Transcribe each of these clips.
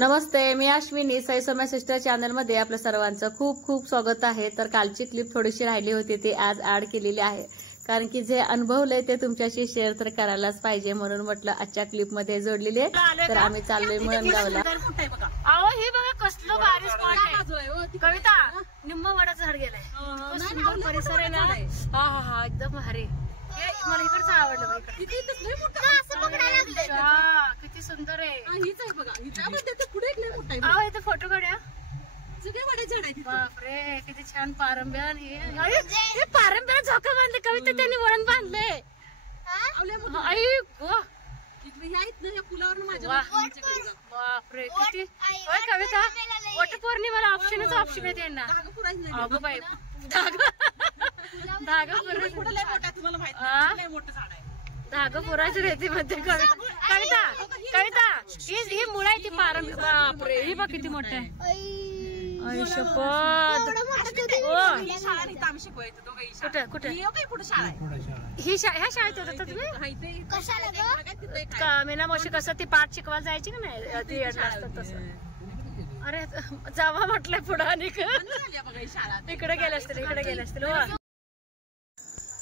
नमस्ते, मी Ashwini. Sai Soumya sister channel मध्ये आपल्या सर्वांचं खूप खूप स्वागत आहे. तर कालची क्लिप थोडीशी राहिली होती, ती आज ऍड केलेली आहे, कारण की जे अनुभवलंय ते तुमच्याशी शेअर तर करायलाच पाहिजे, म्हणून म्हटलं आजच्या क्लिप मध्ये जोडलेली आहे. तर आम्ही चाललोय मनगावला. अहो हे बघा कसलं भारी स्पॉट आहे. कविता निम्म वडाचं झाड गेलंय. सुंदर परिसर आहे ना. हा हा हा एकदम भारी. मला इकडचं आवडलं. किती सुंदर आहे. इथं फोटो काढूया. बापरे किती छान पारंब्या. हे पारंब्याला झोका बांधले कविता, त्यांनी वळण बांधले. बापरे किती. कविता वटपौर्णिमेला ऑप्शन आहे त्यांना. अगं बाई धागा पुरायची रेती मध्ये. कविता कविता ही मुळ आहे ती पारंब्या. बापरे ही बघ किती मोठं आहे. कुठे कुठे ही ह्या शाळेत होता तुम्ही? मीना मावशी कसं ती पाठ शिकवायला जायची का नाही, ती असतात तसं. अरे जावा म्हटलंय पुढं आणि इकडे गेले असतील.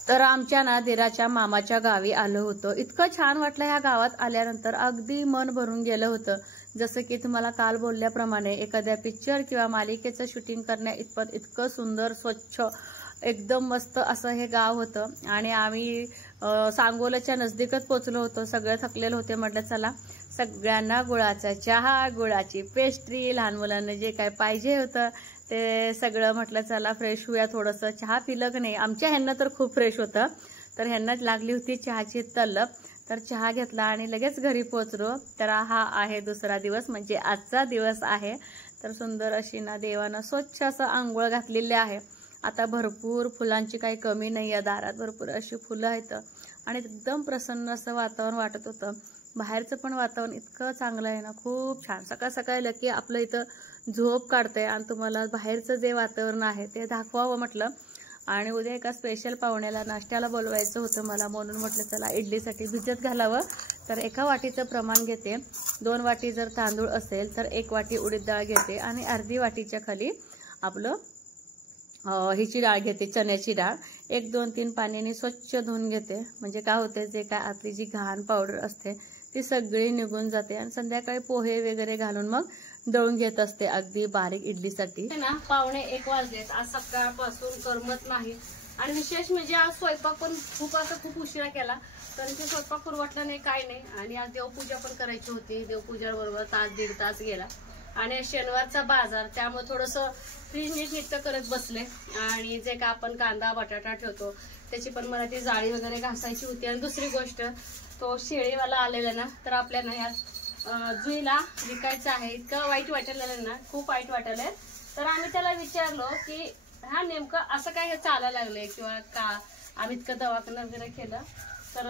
तर आमच्या ना दिराच्या मामाच्या गावी आलो होतो. इतकं छान वाटलं ह्या गावात आल्यानंतर, अगदी मन भरून गेलं होतं. जसं की तुम्हाला काल बोलल्याप्रमाणे एखाद्या पिक्चर किंवा मालिकेचं शूटिंग करण्या इतपत इतकं सुंदर स्वच्छ एकदम मस्त असं हे गाव होतं. आणि आम्ही सांगोल्याच्या नजदीकच पोचलो होतो. सगळे थकलेलो होते. म्हटलं चला सगळ्यांना गुळाचा चहा, गुळाची पेस्ट्री, लहान मुलांना जे काय पाहिजे होतं ते सगळं म्हटलं चला फ्रेश होऊया. थोडंसं चहा पिलं की नाही, आमच्या ह्यांना तर खूप फ्रेश होतं, तर ह्यांनाच लागली होती चहाची तलप. तर चहा घेतला आणि लगेच घरी पोचलो. तर हा आहे दुसरा दिवस, म्हणजे आजचा दिवस आहे. तर सुंदर अशी ना देवानं स्वच्छ असं आंघोळ घातलेली आहे. आता भरपूर फुलांची काही कमी नाही आहे. दारात भरपूर अशी फुलं आहेत आणि एकदम प्रसन्न असं वातावरण वाटत होतं. बाहेरचं पण वातावरण इतकं चांगलं आहे ना, खूप छान. सकाळ सकाळी लकी आपलं इथं झोप काढतंय आणि तुम्हाला बाहेरचं जे वातावरण आहे ते दाखवावं म्हटलं. आणि उद्या एका स्पेशल पाहुण्याला नाश्त्याला बोलवायचं होतं मला, म्हणून म्हटलं चला इडलीसाठी भिजत घालावं. तर एका वाटीचं प्रमाण घेते. 2 वाटी जर तांदूळ असेल तर 1 वाटी उडीद डाळ घेते आणि अर्धी वाटीच्या खाली आपलं हिची डाळ घेते, चण्याची डाळ. 1, 2, 3 पाण्याने स्वच्छ धुवून घेते. म्हणजे काय होते, जे काय आतली जी घाण पावडर असते ती सगळी निघून जाते. आणि संध्याकाळी पोहे वगैरे घालून मग दळून घेत असते अगदी बारीक इडलीसाठी ना. 1:15 वाजलेत. आज सकाळपासून करमत नाही. आणि विशेष म्हणजे आज स्वयंपाक पण खूप उशिरा केला, कारण की स्वयंपाक करू वाटलं नाही, काय नाही. आणि आज देवपूजा पण करायची होती. देवपूजा बरोबर 1-1.5 तास गेला. आणि शनिवारचा बाजार, त्यामुळे थोडंसं फ्रीज नीट करत बसले. आणि जे का आपण कांदा बटाटा ठेवतो त्याची पण मला ती जाळी वगैरे घासायची होती. आणि दुसरी गोष्ट, तो शेळीवाला आलेला ना, तर आपल्याला या जुईला विकायचं आहे. इतकं वाईट वाटायला ना, खूप वाईट वाटायला. तर आम्ही त्याला विचारलो की हा नेमकं असं काय हे चालायला लागलंय किंवा का, आम्ही इतकं दवाखाना वगैरे केलं. तर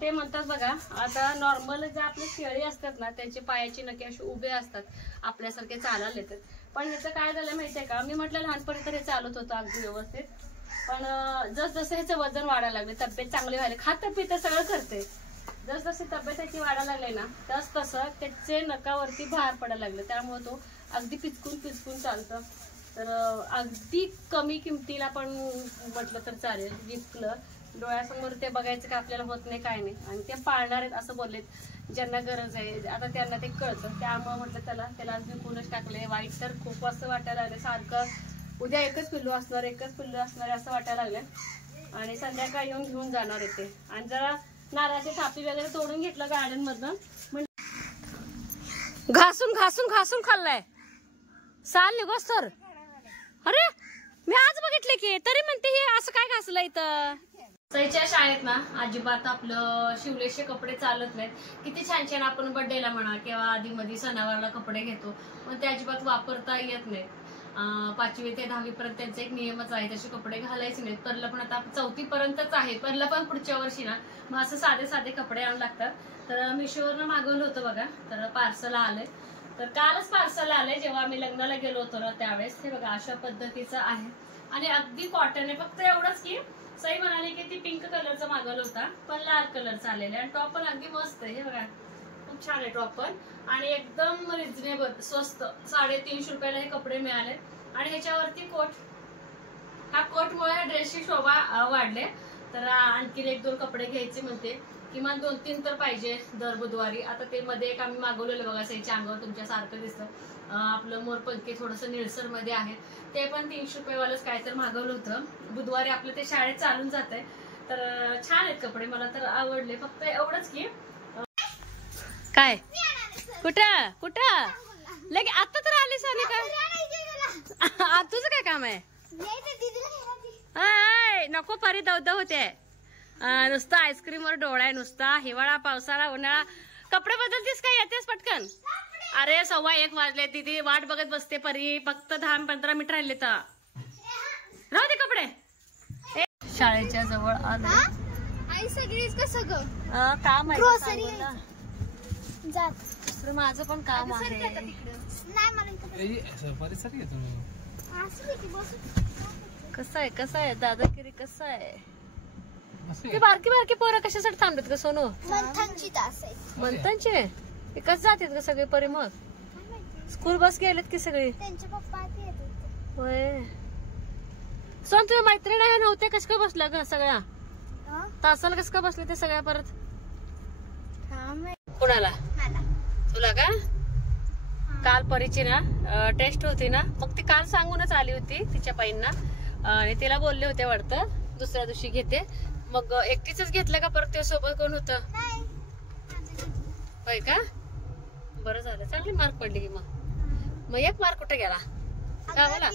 ते म्हणतात बघा, आता नॉर्मल जे आपले शेळी असतात ना, त्यांचे पायाची नखे असे उभे असतात, आपल्यासारखे चालायला येतात. पण ह्याचं काय झालं माहितीये का, मी म्हटलं लहानपणी तर हे चालत होतं अगदी व्यवस्थित, पण जसं ह्याचं वजन वाढायला लागले, तब्येत चांगली व्हायला, खातं पितं सगळं करते, जसं तब्येताची वाढायला लागले ना, तसं त्याचे नकावरती भार पडायला लागले. त्यामुळे तो अगदी पिचकून चालतं. तर अगदी कमी किमतीला पण म्हटलं तर चालेल, विकलं. डोळ्यासमोर ते बघायचं का आपल्याला होत नाही, काय नाही. आणि ते पाळणार आहेत असं बोललेत, ज्यांना गरज आहे. आता त्यांना ते कळतं, त्यामुळे म्हटलं त्याला आज विकूनच टाकले. वाईट तर खूप असं वाटायला लागलं. सारखं उद्या एकच पिल्लू असणार असं वाटायला लागलं. आणि संध्याकाळी येऊन घेऊन जाणार येते. आणि जरा नारळाचे थापी वगैरे तोडून घेतलं गार्डन मधनं. घासून खाल्लाय साल निघोस तर. अरे मी आज बघितले की, तरी म्हणते हे असं काय घासलं इथं. सईच्या शाळेत ना अजिबात आपलं शिवलेशे कपडे चालत नाहीत. किती छान आपण बर्थडेला म्हणा किंवा आधी मधी सणावारला कपडे घेतो, पण ते अजिबात वापरता येत नाहीत. 5वी ते 10वी पर्यंत त्यांचा एक नियमच आहे, तसे कपडे घालायचे नाहीत. परला पण आता 4थी पर्यंतच आहे. परला पण पुढच्या वर्षी ना मग असं साधे कपडे आणू लागतात. तर मिशोवरनं मागवलं होतं बघा, तर पार्सल आलंय. तर कालच पार्सल आलंय, जेव्हा आम्ही लग्नाला गेलो होतो ना त्यावेळेस. हे बघा अशा पद्धतीचं आहे आणि अगदी कॉटन आहे. फक्त एवढंच की सई म्हणाली की ती पिंक कलरचा मागवला होता, पण लाल कलरचा आलेला. आणि टॉप पण अगदी मस्त आहे. हे बघा खूप छान आहे टॉप पण, आणि एकदम रिझनेबल स्वस्त 350 रुपयाला हे कपडे मिळाले. आणि ह्याच्यावरती कोट, हा कोटमुळे ड्रेसची शोभा वाढले. तर आणखीन 1-2 कपडे घ्यायचे म्हणते, किमान 2-3 तर पाहिजे दर बुधवारी. आता ते मध्ये एक आम्ही मागवलेलं बघा, सईच्या अंगावर तुमच्या सारखं दिसतं, आपलं मोरपंखी थोडंसं निळसर मध्ये आहे, ते पण 300 रुपयेवालंच काय तर मागवलं होतं. बुधवारी आपलं ते शाळेत चालून जात आहे. तर छान आहेत कपडे, मला तर आवडले. फक्त एवढंच की काय कुठं कुठं लगे आता तर आलीस आणि काय तुझं काय काम आहे? नको परी दवदव होते. नुसतं आईस्क्रीम वर डोळा आहे नुसता. हिवाळा पावसाळा उन्हाळा कपडे बदलतीस काय? येतेस पटकन. अरे 1:15 वाजले, दीदी वाट बघत बसते परी. फक्त 10-15 मिनिट राहिले तर राहू दे कपडे. शाळेच्या जवळ आलं. आई सगळीच कसं ग काम आहे दुसरं माझं पण काम आहे. कसं आहे दादागिरी कसं आहे? ते बारकी बारकी पोरं कशासाठी थांबतात का सोनू? मंथनचे ते कसं जातात का सगळे परी? मग स्कूल बस गेलेत की सगळे? होय. सोन तुझ्या मैत्रीण आहे नव्हते, कस काय बसला ग सगळ्या तासाला? कस काय बसले ते सगळ्या परत? कोणाला? तुला का? काल परीची ना टेस्ट होती ना, मग ती काल सांगूनच आली होती तिच्या बाईंना, आणि तिला बोलले होते वाटतं दुसऱ्या दिवशी घेते. मग एकटीच घेतलं का परत? त्या सोबत कोण होतं? होय का? बरं झालं, चांगली मार्क पडली की. मग 1 मार्क कुठे गेला? गावाला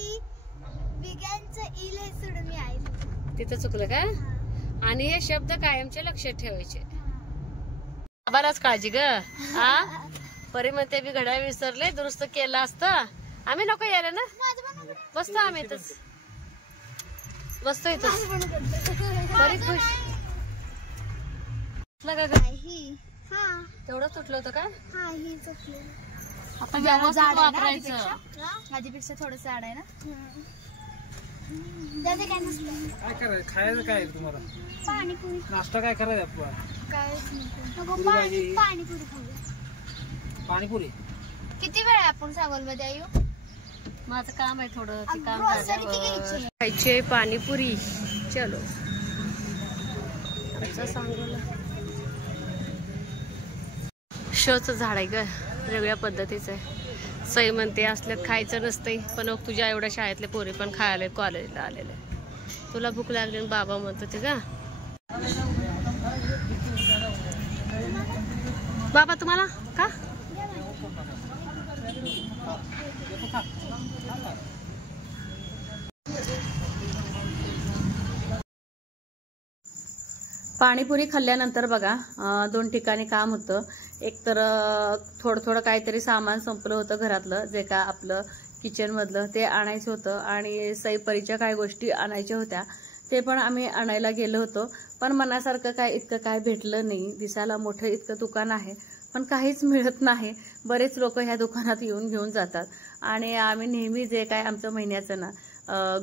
तिथं चुकलं का? आणि हे शब्द कायमचे लक्षात ठेवायचे. बराच काळजी ग. परी म्हणते मी घड्याळ विसरले, दुरुस्त केलं असतं. आम्ही नको यायला ना, बसतो आम्ही इथंच, बसतो इथंच. बरी खुश तेवढं तुटलं होतं का? आपण व्यवस्थित वापरायचं. माझ्यापेक्षा थोडं जाड आहे ना. काय करायचं? खायचं काय तुम्हाला? पाणीपुरी. नाश्ता काय करायचं आपला? पाणीपुरी. किती वेळ आहे आपण सांगोल मध्ये येऊ? माझं काम आहे थोडं, ते काम खायचे पाणीपुरी. चलो सांगोला शोचं झाड आहे ग, वेगळ्या पद्धतीचं आहे. सई म्हणते असल्यात खायचं नसतंय, पण तुझ्या एवढ्या शाळेतले पोरी पण खायला कॉलेजला आलेले. तुला भूक लागली बाबा म्हणतो ते का? बाबा तुम्हाला का? पाणीपुरी खाल्ल्यानंतर बघा 2 ठिकाणी काम होतं. एक तर थोडं काहीतरी सामान संपलं होतं घरातलं, जे का आपलं किचन मधलं ते आणायचं होतं, आणि सईपरीच्या काही गोष्टी आणायच्या होत्या, ते पण आम्ही आणायला गेलो होतो. पण मनासारखं काय इतकं काय भेटलं नाही. दिसायला मोठं इतकं दुकान आहे पण काहीच मिळत नाही. बरेच लोक ह्या दुकानात येऊन घेऊन जातात, आणि आम्ही नेहमी जे काय आमचं महिन्याचं ना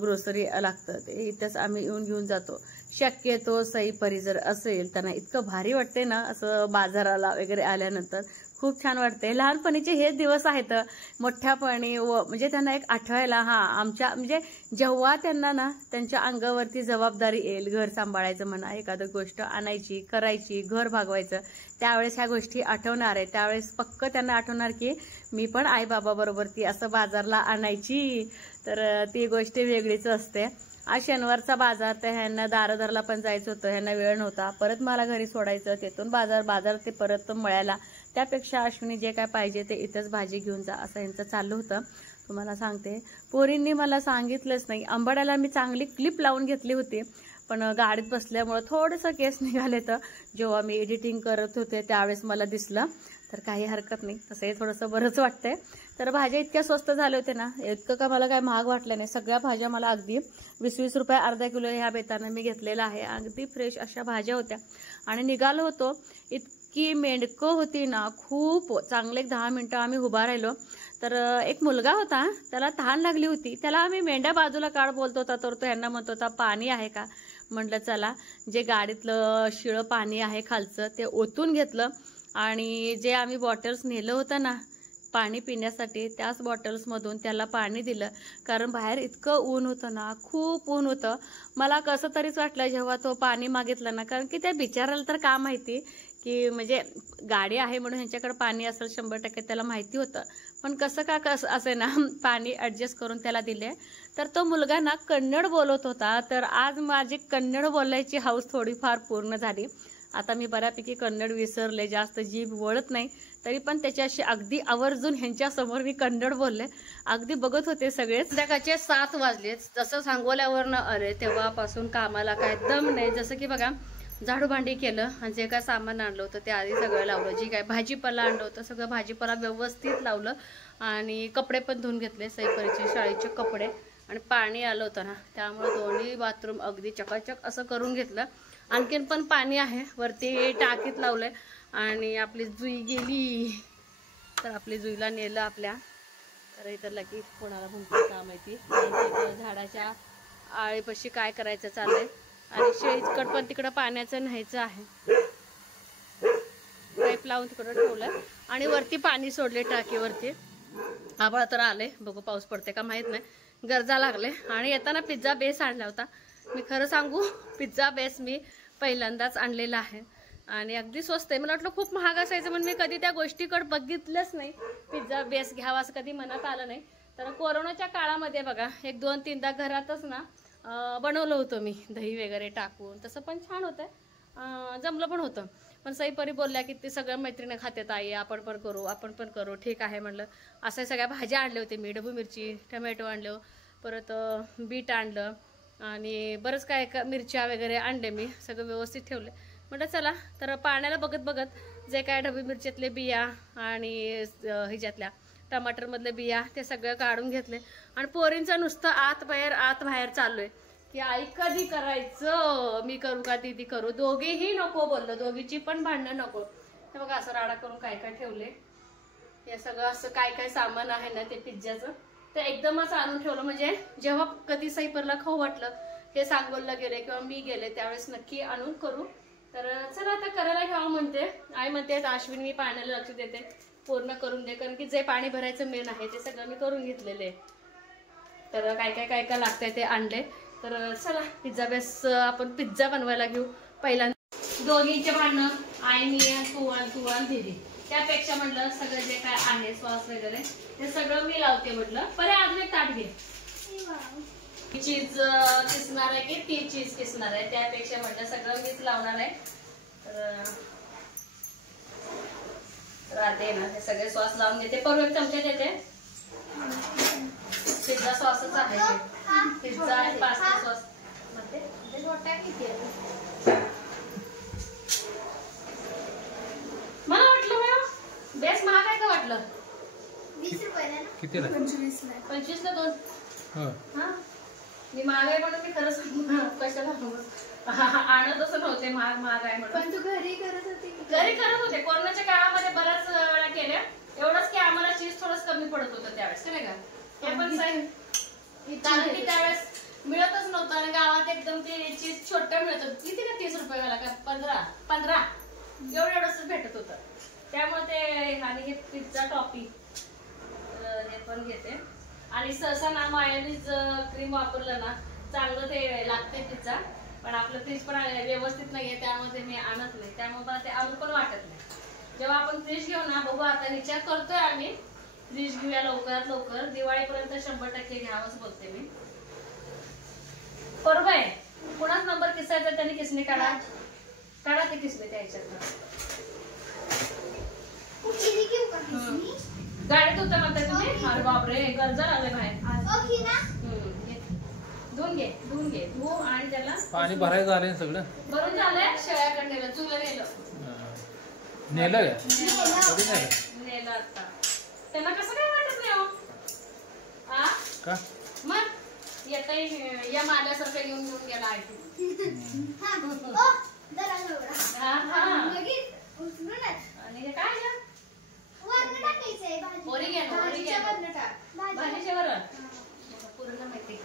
ग्रोसरी लागतं ते इथंच आम्ही येऊन घेऊन जातो. शक्यतो सईपरी जर असेल त्यांना इतकं भारी वाटते ना, असं बाजाराला वगैरे आल्यानंतर खूप छान वाटते. लहानपणीचे हे दिवस आहेत मोठ्यापणी, व म्हणजे त्यांना एक आठवायला. आमच्या म्हणजे जेव्हा त्यांना ना त्यांच्या अंगावरती जबाबदारी येईल, घर सांभाळायचं म्हणा, एखादं गोष्ट आणायची, करायची, घर भागवायचं, त्यावेळेस ह्या गोष्टी आठवणार आहे. त्यावेळेस पक्क त्यांना आठवणार की मी पण आई बाबा बरोबर ती असं बाजारला आणायची. तर ती गोष्ट वेगळीच असते. आज शनिवारचा बाजार, तर ह्यांना दारोदारला पण जायचं होतं, ह्यांना वेळ नव्हता. परत मला घरी सोडायचं, तिथून बाजार ते परत मळ्याला. त्यापेक्षा अश्विनी जे काय पाहिजे ते इथंच भाजी घेऊन जा असं यांचं चाललं होतं. तुम्हाला सांगते, पोरींनी मला सांगितलंच नाही. आंबाड्याला मी चांगली क्लिप लावून घेतली होती, पण गाडीत बसल्यामुळे थोडंसं केस निघाले. तर जेव्हा मी एडिटिंग करत होते त्यावेळेस मला दिसलं. तर काही हरकत नाही, तसंही थोडंसं बरंच वाटतंय. तर भाज्या इतक्या स्वस्त झाले होते ना, इतकं का मला काय महाग वाटलं नाही. सगळ्या भाज्या मला अगदी 20-20 रुपये अर्धा किलो ह्या बेतानं मी घेतलेला आहे. अगदी फ्रेश अशा भाज्या होत्या. आणि निघालो होतो, इतकी मेंढकं होती ना, खूप चांगले. 10 मिनिटं आम्ही उभा राहिलो. तर एक मुलगा होता, त्याला तहान लागली होती. त्याला आम्ही मेंढ्या बाजूला काढ बोलतो होता, तर तो ह्यांना म्हणतो होता पाणी आहे का. म्हटलं चला, जे गाडीतलं शिळं पाणी आहे खालचं ते ओतून घेतलं, आणि जे आम्ही बॉटल्स नेलं होतं ना पाणी पिण्यासाठी, त्याच बॉटल्समधून त्याला पाणी दिलं. कारण बाहेर इतकं ऊन होतं ना, खूप ऊन होतं. मला कसं तरीच वाटलं जेव्हा तो पाणी मागितलं ना, कारण की त्या बिचाराला तर का माहिती की म्हणजे गाडी आहे म्हणून ह्यांच्याकडे पाणी असेल 100% त्याला माहिती होतं. पण कसं असे ना पाणी ॲडजस्ट करून त्याला दिले. तर तो मुलगा ना कन्नड बोलत होता. तर आज माझी कन्नड बोलायची हौस थोडीफार पूर्ण झाली. आता मी बऱ्यापैकी कन्नड विसरले, जास्त जीभ वळत नाही. तरी पण त्याच्याशी अगदी आवर्जून ह्यांच्यासमोर मी कन्नड बोलले. अगदी बघत होते सगळेच. संध्याकाळचे 7 वाजले. जसं सांगोल्यावरनं आले तेव्हापासून कामाला काय दम नाही. जसं की बघा झाडू भांडी केलं आणि जे काय सामान आणलं होतं ते आधी सगळं लावलं. जी काय भाजीपाला आणलं होतं सगळं भाजीपाला व्यवस्थित लावलं आणि कपडे पण धुवून घेतले, सईपरीचे शाळेचे कपडे. आणि पाणी आलं होतं ना त्यामुळे दोन्ही बाथरूम अगदी चकाचक असं करून घेतलं. आणखीन पण पाणी आहे वरती टाकीत लावलंय. आणि आपली जुई गेली तर आपली जुईला नेलं आपल्या. तर इथं लकी कोणाला म्हणतो का माहिती. झाडाच्या आळीपाशी काय करायचं चाललंय आणि शेळीचकड पण तिकडं पाण्याचं न्यायचं आहे. पाईप लावून तिकडं ठेवलंय आणि वरती पाणी सोडले टाकीवरती. आभाळ तर आले, बघू पाऊस पडते का माहित नाही. गरजा लागले. आणि येताना पिझ्झा बेस आणला होता. मी खरं सांगू पिझ्झा बेस मी पहिल्यांदाच आणलेला आहे आणि अगदी स्वस्त आहे. मला वाटलं खूप महाग असायचं म्हणून मी कधी त्या गोष्टीकडे बघितलंच नाही. पिझ्झा बेस घ्यावा असं कधी मनात आलं नाही. तर कोरोनाच्या काळामध्ये बघा 1-2-3दा घरातच ना बनवलं होतं मी दही वगैरे टाकून. तसं पण छान होतं, जमलं पण होतं. पण सईपरी बोलल्या की ते सगळं मैत्रिणी खात्यात आहे, आपण पण करू. ठीक आहे म्हणलं. असं सगळ्या भाज्या आणल्या होत्या मी. ढबू मिरची, टमॅटो आणलं, परत बीट आणलं आणि बरंच काय मिरच्या वगैरे आणले मी. सगळं व्यवस्थित ठेवले. म्हटलं चला तर पाण्याला बघत बघत जे काय ढबू मिरच्यातले बिया आणि ह्याच्यातल्या टमाटरमधल्या बिया ते सगळं काढून घेतले. आणि पोरींचं नुसतं आत बाहेर चालू आहे की आई कधी करायचं, मी करू का दीदी करू. दोघीही नको बोललं, दोघीची पण भांडणं नको. हे बघा असं राडा करून काय काय ठेवले. हे सगळं असं काय सामान आहे ना ते पिझ्झाचं ते एकदमच आणून ठेवलं. म्हणजे जेव्हा कधी सईपरला खाऊ वाटलं हे सांगोलला गेले किंवा मी गेले त्यावेळेस नक्की आणून करू. तर चला आता करायला घ्यावं म्हणते. आई म्हणते अश्विन मी पाण्याला लक्ष देते, पूर्ण करून दे. कारण की जे पाणी भरायचं मेन आहे ते सगळं मी करून घेतलेले. तर काय लागतंय ते आणले. तर चला पिझ्झा बेस आपण पिझ्झा बनवायला घेऊ. पहिल्यांदा दोघींचे भांडणं आईनी तू आणि दीदी त्यापेक्षा म्हटलं सगळं जे काय आहे सॉस वगैरे ते सगळं मी लावते म्हटलं. परे अजून एक ताट घे. चीज किसणार आहे की ती चीज किसणार आहे त्यापेक्षा म्हटलं सगळं मीच लावणार आहे. तर आता ना हे सगळे सॉस लावून घेते. परवा एक चमचा देते. पिझ्झा सॉसच आहे, पिझ्झा आणि पास्ता सॉस मध्ये मला वाटलं बेस महाग आहे का वाटलं. 20 रुपयाला कितीला? 25 ला 2. हा मी महाग आहे म्हणून मी खरं सांगू कशाला आणतच नव्हते महाग आहे म्हणून. पण तू घरी करत होते. कोरोनाच्या काळामध्ये बऱ्याच वेळा केल्या. एवढंच की आम्हाला चीज थोडंच कमी पडत होतं त्यावेळेस नाही का. हे पण कारण की त्यावेळेस मिळतच नव्हतं आणि गावात एकदम ते चीज छोटं मिळत होतं. किती का 30 रुपयाला का 15 एवढंच भेटत होतं. त्यामुळे ते आणि हे पिझ्झा टॉपिंग हे पण घेते. आणि सहसा ना मायोनीज क्रीम वापरलं ना चांगलं ते लागते पिझ्झा. पण आपलं फ्रीज पण व्यवस्थित नाहीये त्यामुळे मी आणत नाही. त्यामुळे मला ते आणून पण वाटत नाही. जेव्हा आपण फ्रीज घेऊ ना बघू आता विचार करतोय आम्ही फ्रीज घेऊया लवकरात लवकर. दिवाळीपर्यंत 100% घ्यावंच बोलते मी. बरोबर आहे. कुणाच नंबर किसायचा त्यांनी किसने काढा ते किसने त्या ह्याच्यात गाडीत होतं म्हणताय तुम्ही. अरे बापरे गरजा लागले बाहेर. धुवून घे आणि त्याला पाणी भरायचं झालंय सगळं. भरून झालंय. शेळ्याकडे नेलं, चुलं नेलं आता. त्यांना कसं काय वाटत नाही हो का मग येता या माल्यासारखं घेऊन गेला आहे. आणि हे काय भाजीच्या वर पूर्ण माहिती.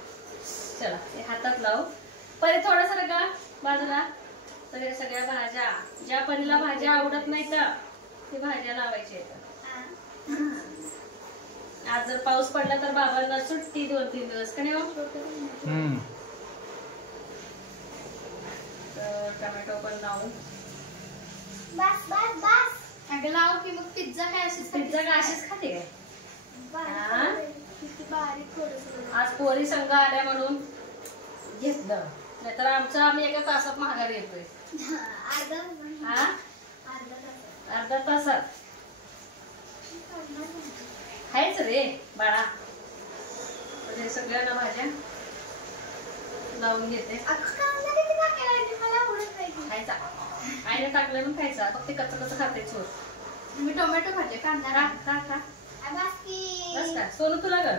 चला हे हातात लावू. पहिले थोडस का बाजूला. तर हे सगळ्या भाज्या ज्या परीला भाज्या आवडत नाही तर ते भाज्या लावायच्या आहेत. आज जर पाऊस पडला तर बाबांना सुट्टी 2-3 दिवस का नाही हो? तर टोमॅटो पण लावू. बस बस बस अगं लाव की मग पिझ्झा काय असेल पिझ्झा काय अशीच खाते काय? किती बारीक थोडंसं. आज पोरी संघ आल्या म्हणून घेतलं, नाहीतर आमचं आम्ही एका तासात माघारी येतोय. अर्धा तासात खायचं रे बाळा. म्हणजे सगळ्यांना भाज्या लावून घेते. खायचा आईने टाकलं म्हणून खायचा. फक्त कच्चं कच्चं खाते चोर. मी टोमॅटो खाते, कांदा खा. बस का सोनू तुला कर.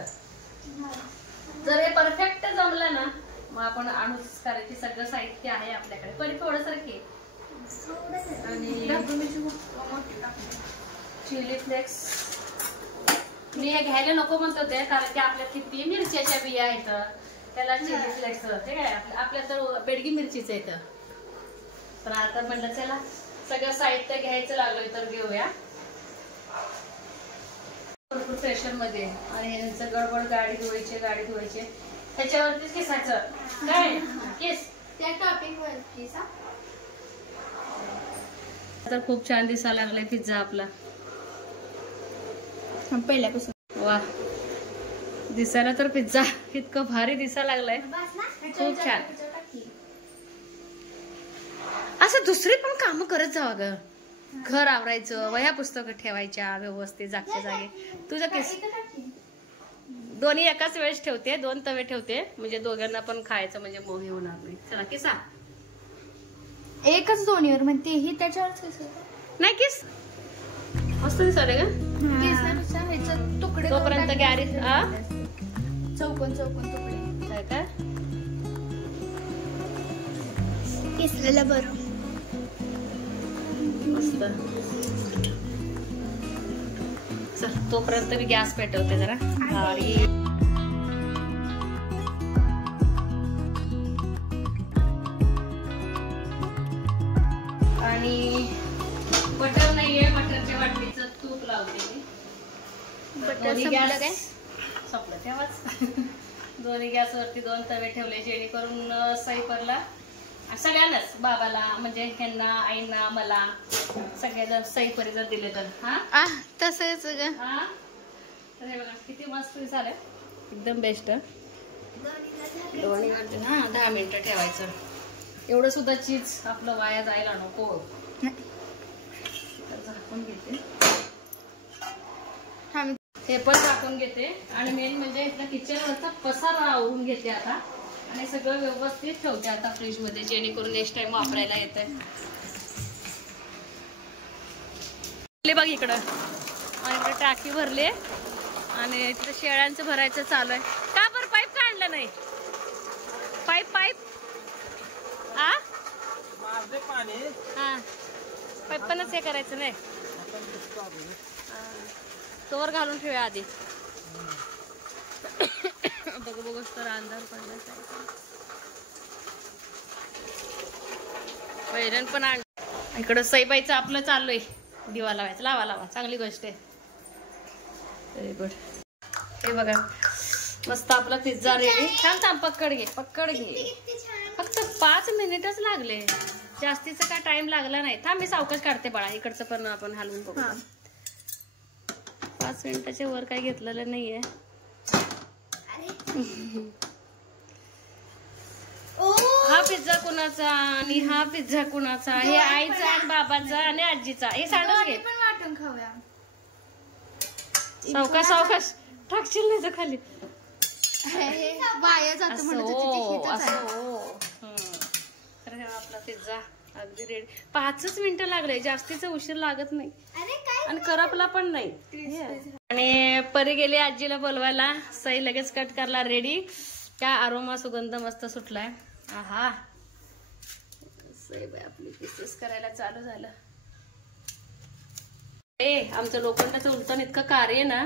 जर हे परफेक्ट जमलं ना मग आपण आणूच करायची. सगळं साहित्य आहे आपल्याकडे. परी थोडं सारखे आणि चिली फ्लेक्स मी हे घ्यायला नको म्हणत होते, कारण की आपल्या किती मिरच्याच्या बिया आहेत. त्याला चिली फ्लेक्स ते काय आपल्या तर बेडगी मिरचीच येतं. पण आता म्हणलं चला सगळं साहित्य घ्यायचं लागलोय तर घेऊया. भरपूर प्रेशर मध्ये आणि यांचं गडबड गाडी धुवायची ह्याच्यावरतीच किसायचं काय केस त्या टॉपिक वर केस. तर खूप छान दिसायला लागलाय पिझ्झा आपला पहिल्यापासून. वा दिसायला तर पिझ्झा इतकं भारी दिसायला लागलाय. खूप छान. असं दुसरी पण काम करत जावं ग. घर आवरायचं, वह्या पुस्तकं ठेवायच्या व्यवस्थित जागच्या जागे. तुझं केस दोन्ही एकाच वेळेस ठेवते. 2 तवे ठेवते म्हणजे दोघांना पण खायचं म्हणजे मोही होणार नाही. चला किसा एकच दोन्हीवर म्हणते ही त्याच्यावरच नाही किस मस्त दिसले का तुकडे तोपर्यंत गॅरी चौकोन तुकडे काय काय किसलेलं बरं मस्त. चल तोपर्यंत मी गॅस पेटवते जरा भारी. आणि बटर नाहीये, बटरच्या वाटणीचं तूप लावते मी. संपलं तेव्हाच. दोन्ही गॅसवरती 2 तवे ठेवले जेणेकरून सई परला सगळ्यांनाच बाबाला म्हणजे ह्यांना आईंना मला सगळ्यांना सई परी जर दिले तर हा तसंच हा. तर हे बघा किती मस्त झालं एकदम बेस्ट. दोन्ही हा 10 मिनिटं ठेवायचं. एवढं सुद्धा चीज आपलं वाया जायला नको. झाकून घेते हे पण झाकून घेते आणि मेन म्हणजे इथला किचनवरचा पसारा आवरून घेते आता आणि सगळं व्यवस्थित ठेवते आता फ्रीज मध्ये जेणेकरून नेक्स्ट टाइम वापरायला येते. बघ इकडं आणि टाकी भरली आणि इथं शेळ्यांचं भरायचं चालू आहे. का बरं पाईप का आणलं नाही? पाईप हा पाईप पणच हे करायचं नाही. तोवर घालून ठेवूया आधी. बघ तर अंधार पडला. वैरण पण आण. इकडं सईबाईचं आपलं चाललोय दिवा लावायचं. लावा चांगली गोष्ट आहे. Very good. हे बघा मस्त आपला पिझ्झा रेडी. थांब पक्कड घे. फक्त 5 मिनिटच लागले. जास्तीचा काय टाइम लागला नाही. थांब मी सावकाश काढते बाळा. इकडचं पण आपण हलवून बघू. 5 मिनिटाच्या वर काय घेतलेलं नाहीये. हा पिझ्झा कुणाचा आणि हा पिझ्झा कुणाचा? हे आईचा आणि बाबाचा आणि आजीचा. हे सांगच घे. वाटून खाऊया. सावकाश टाकशील नाही तर खाली वाया जातो म्हणून. तर आपला पिझ्झा अगदी रेडी. 5च मिनिटं लागले. जास्तीचा उशीर लागत नाही आणि करपला पण नाही. आणि परी गेली आजीला बोलवायला. सई लगेच कट करला रेडी. क्या अरोमा सुगंध मस्त सुटलाय. आहा सई बाई आपली पीसेस करायला चालू झालं. आमचं लोखंडाचं उलटण इतकं कार्य ना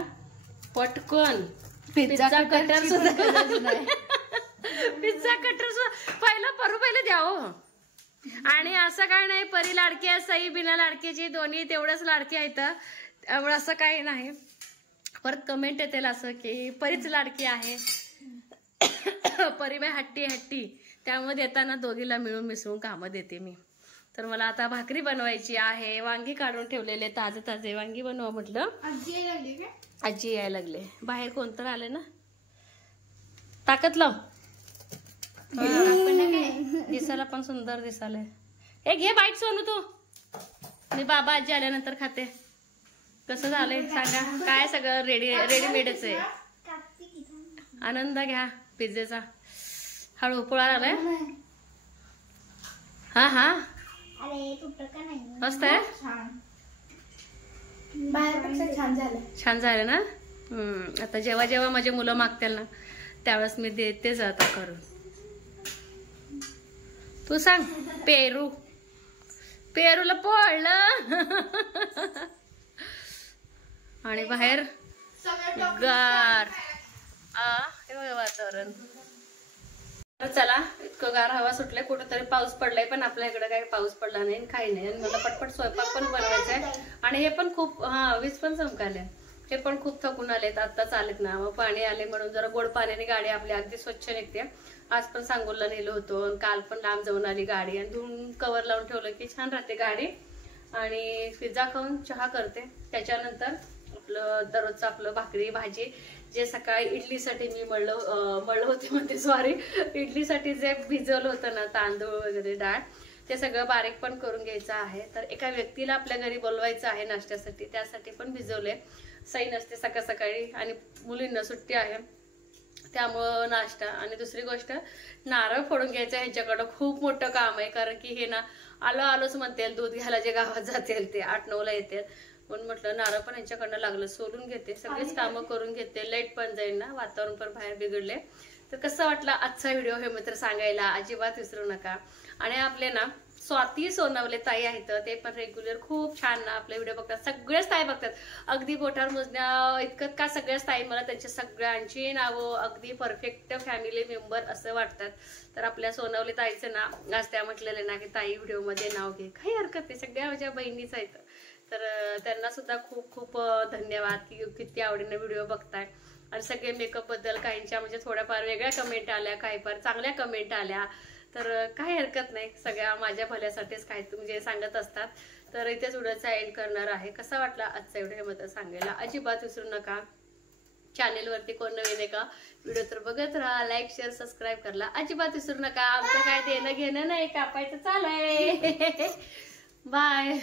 पटकन पिझ्झा कटर सुद्धा पिझ्झा कटर सुद्धा पहिला द्यावं. आणि असं काय नाही परी लाडकी आहे सई बिना लाडकीची दोन्ही तेवढंच लाडकी आहेत त्यामुळे असं काही नाही. परत कमेंट येतील असं की परीच लाडकी आहे परीबाई हट्टी हट्टी त्यामुळे देताना दोघीला मिळून मिसळून कामं देते मी. तर मला आता भाकरी बनवायची आहे. वांगी काढून ठेवलेले ताजे ताजे वांगी बनवा म्हटलं. आजी यायला लागले बाहेर कोणतं आले ना ताकद लाव दिसायला पण सुंदर दिसायला. हे घे बाईट सोनू तू मी बाबा आजी आल्यानंतर खाते. कसं झालंय सांगा काय सगळं रेडीमेडच आहे. आनंद घ्या पिझ्झेचा. हळू पोळा आलाय. हा हा मस्त आहे छान झालं ना. आता जेव्हा जेव्हा माझे मुलं मागतील ना त्यावेळेस मी देतेच आता करून. तू सांग पेरूला पोळलं आणि बाहेर गार हे बघा वातावरण. चला इतकं गार हवा सुटले कुठेतरी पाऊस पडलाय पण आपल्या इकडे काही पाऊस पडला नाही काही नाही. आणि मला पटपट स्वयंपाक पण बनवायचा आहे. आणि हे पण खूप वीज पण चमकाले. हे पण खूप थकून आलेत आत्ताच आलेत ना. मग पाणी आले म्हणून जरा गोड पाण्याने गाडी आपली अगदी स्वच्छ निघते. आज पण सांगोलला नेलं होतं काल पण लांब जाऊन आली गाडी आणि धुवून कवर लावून ठेवलं की छान राहते गाडी. आणि पिझ्झा खाऊन चहा करते. त्याच्यानंतर आपलं दररोजचं आपलं भाकरी भाजी जे सकाळी इडलीसाठी मी मळलं होते म्हणजे सॉरी इडलीसाठी जे भिजवलं होतं ना तांदूळ वगैरे डाळ ते सगळं बारीक पण करून घ्यायचं आहे. तर एका व्यक्तीला आपल्या घरी बोलवायचं आहे नाश्त्यासाठी त्यासाठी पण भिजवले. सई नसते सकाळ सकाळी आणि मुलींना सुट्टी आहे त्यामुळं नाश्ता. आणि दुसरी गोष्ट नारळ फोडून घ्यायचं ह्यांच्याकडं खूप मोठं काम आहे कारण की हे ना आलोच म्हणते दूध घ्यायला जे गावात जातील ते 8-9ला येतील म्हणून म्हटलं नारळ पण यांच्याकडनं लागलं सोलून घेते. सगळीच कामं करून घेते. लाईट पण जाईल ना वातावरण पण बाहेर बिघडले. तर कसं वाटलं आजचा व्हिडिओ हे मात्र सांगायला अजिबात विसरू नका. आणि आपले ना स्वाती सोनवले ताई आहेत ते पण रेग्युलर खूप छान ना आपले व्हिडिओ बघतात. सगळेच ताई बघतात अगदी बोटावर मोजण्या इतकं का सगळ्याच ताई मला त्यांच्या सगळ्यांची नावं अगदी परफेक्ट फॅमिली मेंबर असं वाटतात. तर आपल्या सोनवले ताईचं ना आज त्या म्हटलेले ना की ताई व्हिडिओमध्ये नाव घे काही हरकत नाही सगळ्या माझ्या बहिणीच आहेत. तर त्यांना सुद्धा खूप खूप धन्यवाद की किती आवडीने व्हिडिओ बघताय. आणि सगळे मेकअप बद्दल काहींच्या म्हणजे थोड्याफार वेगळ्या कमेंट आल्या काही फार चांगल्या कमेंट आल्या. तर काही हरकत नाही सगळ्या माझ्या भल्यासाठीच काही म्हणजे सांगत असतात. तर इथेच व्हिडिओचा एंड करणार आहे. कसा वाटला आजचा व्हिडिओ हे सांगायला अजिबात विसरू नका. चॅनेलवरती कोण नवीन आहे का व्हिडिओ तर बघत राहा. लाईक शेअर सबस्क्राईब करायला अजिबात विसरू नका. आमचं काय देणं घेणं नाही कापायचं चालय. बाय.